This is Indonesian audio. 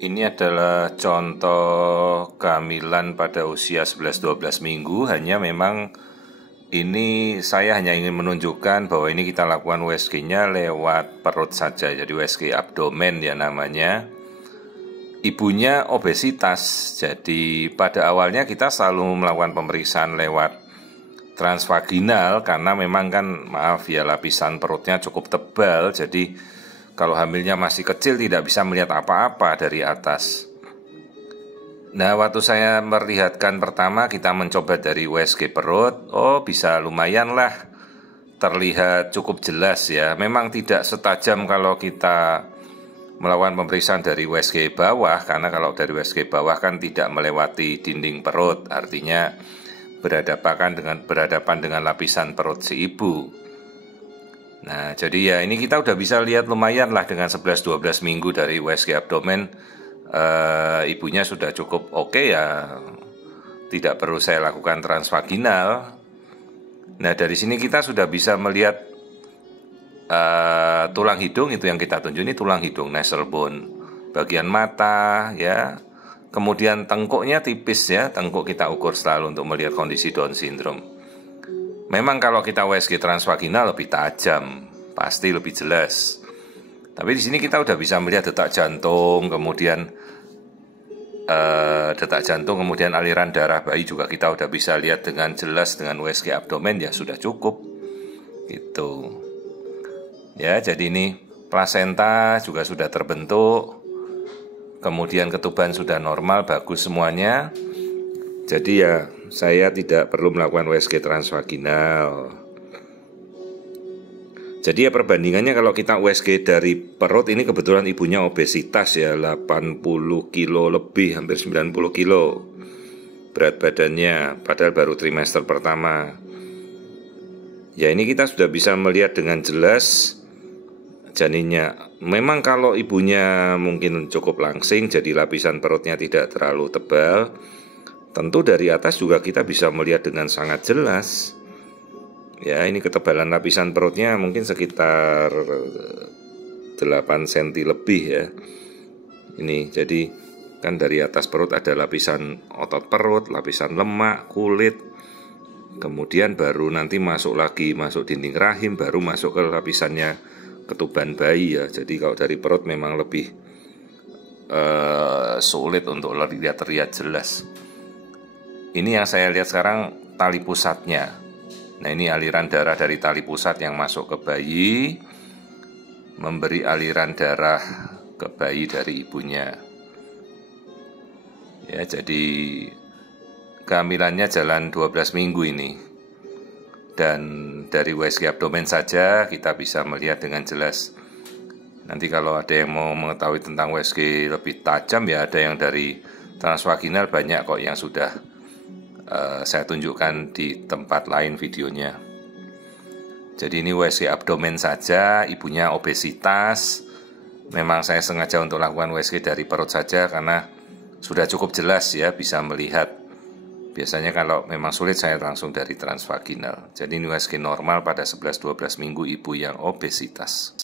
Ini adalah contoh kehamilan pada usia 11-12 minggu. Hanya memang ini saya hanya ingin menunjukkan bahwa ini kita lakukan USG-nya lewat perut saja. Jadi USG abdomen ya namanya. Ibunya obesitas. Jadi pada awalnya kita selalu melakukan pemeriksaan lewat transvaginal karena memang kan lapisan perutnya cukup tebal. Jadi kalau hamilnya masih kecil tidak bisa melihat apa-apa dari atas. Nah, waktu saya melihatkan pertama kita mencoba dari USG perut, bisa lumayan lah, terlihat cukup jelas ya. Memang tidak setajam kalau kita melakukan pemeriksaan dari USG bawah, karena kalau dari USG bawah kan tidak melewati dinding perut, artinya berhadapan dengan lapisan perut si ibu. Nah, jadi ya ini kita udah bisa lihat lumayan lah dengan 11-12 minggu dari USG abdomen. Ibunya sudah cukup oke ya, tidak perlu saya lakukan transvaginal. Nah, dari sini kita sudah bisa melihat tulang hidung, itu yang kita tunjuk, ini tulang hidung, nasal bone, bagian mata ya. Kemudian tengkuknya tipis ya, tengkuk kita ukur selalu untuk melihat kondisi Down syndrome. Memang kalau kita USG transvaginal lebih tajam, pasti lebih jelas. Tapi di sini kita udah bisa melihat detak jantung, kemudian aliran darah bayi juga kita udah bisa lihat dengan jelas dengan USG abdomen, ya sudah cukup. Gitu. Ya, jadi ini plasenta juga sudah terbentuk. Kemudian ketuban sudah normal, bagus semuanya. Jadi ya saya tidak perlu melakukan USG transvaginal. Jadi ya perbandingannya kalau kita USG dari perut, ini kebetulan ibunya obesitas ya, 80 kilo lebih, hampir 90 kilo berat badannya, padahal baru trimester pertama. Ya ini kita sudah bisa melihat dengan jelas janinnya. Memang kalau ibunya mungkin cukup langsing, jadi lapisan perutnya tidak terlalu tebal. Tentu dari atas juga kita bisa melihat dengan sangat jelas. Ya, ini ketebalan lapisan perutnya mungkin sekitar 8 cm lebih ya. Ini, jadi kan dari atas perut ada lapisan otot perut, lapisan lemak, kulit. Kemudian baru nanti masuk dinding rahim, baru masuk ke lapisannya ketuban bayi ya. Jadi kalau dari perut memang lebih sulit untuk terlihat jelas. Ini yang saya lihat sekarang tali pusatnya. Nah, ini aliran darah dari tali pusat yang masuk ke bayi, memberi aliran darah ke bayi dari ibunya. Ya, jadi kehamilannya jalan 12 minggu ini. Dan dari USG abdomen saja kita bisa melihat dengan jelas. Nanti kalau ada yang mau mengetahui tentang USG lebih tajam ya, ada yang dari transvaginal, banyak kok yang sudah saya tunjukkan di tempat lain videonya. Jadi ini USG abdomen saja, ibunya obesitas. Memang saya sengaja untuk lakukan USG dari perut saja karena sudah cukup jelas ya, bisa melihat. Biasanya kalau memang sulit saya langsung dari transvaginal. Jadi ini USG normal pada 11-12 minggu ibu yang obesitas.